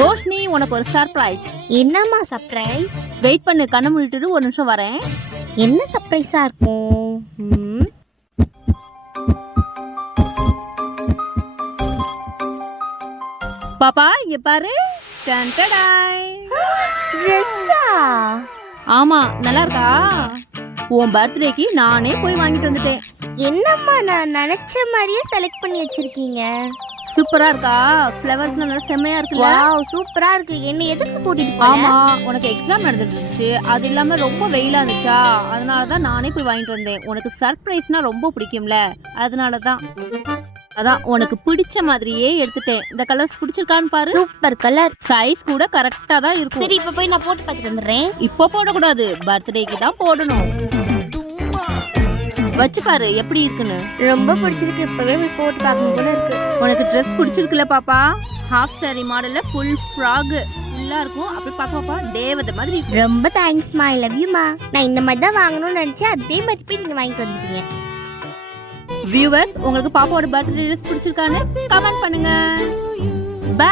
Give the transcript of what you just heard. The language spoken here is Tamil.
ரோஷினி, உனக்கு ஒரு சர்ப்ரைஸ். என்னம்மா சர்ப்ரைஸ்? வெயிட் பண்ணு, கண்ணை மூடிட்டு ஒரு நிமிஷம் வரேன். என்ன சர்ப்ரைஸா இருக்கும்? பாப்பா இங்க பாரு. டன் டடாய். ட்ரெஸ்ஸா? ஆமா, நல்லா இருக்கா? உன் பர்த்டேக்கு நானே போய் வாங்கிட்டு வந்துட்டேன். என்னம்மா நான் நினைச்ச மாதிரியே செலக்ட் பண்ணி வச்சிருக்கீங்க. சூப்பரா இருக்கா? ஃப்ளவர்ஸ் நல்லா செம்மையா இருக்குல்ல? வாவ், சூப்பரா இருக்கு. என்ன எதுக்கு கூட்டிட்டு போற? ஆமா, உனக்கு எக்ஸாம் நடந்துருச்சு. அது இல்லாம ரொம்ப வெயிலா இருந்துச்சா, அதனால தான் நானே போய் வாங்கிட்டு வந்தேன். உனக்கு சர்ப்ரைஸ்னா ரொம்ப பிடிக்கும்ல, அதனால தான். அதான் உனக்கு பிடிச்ச மாதிரியே எடுத்துட்டேன். இந்த கலர்ஸ் பிடிச்சிருக்கான்னு பாரு. Super colour. சைஸ் கூட கரெக்டா தான் இருக்கும். சரி, இப்ப போய் நான் போட்டு பார்த்துட்டு வந்துடுறேன். இப்போ போடக்கூடாது, பர்த்டேக்கு தான் போடணும். வச்சு பாரு எப்படி இருக்குன்னு. ரொம்ப பிடிச்சிருக்கு. இப்பவே போய் போட்டு பார்க்கணும் போல இருக்கு. உனக்கு ட்ரெஸ் பிடிச்சிருக்குல்ல பாப்பா? ஹாஃப் சாரி மாடல்ல ஃபுல் ஃப்ராக் ஃபுல்லா இருக்கும். அப்படி பாப்பா தேவதை மாதிரி. ரொம்ப தேங்க்ஸ்மா. ஐ லவ் யூ மா. நான் இந்த மாதிரி தான் வாங்கணும்னு நினைச்சேன். அதே மாதிரி போய் நீங்க வாங்கிட்டு வந்துட்டீங்க. வியூவர்ஸ், உங்களுக்கு பாப்பாவோட பர்த்டே ட்ரெஸ் பிடிச்சிருக்கான்னு கமெண்ட் பண்ணுங்க. பை.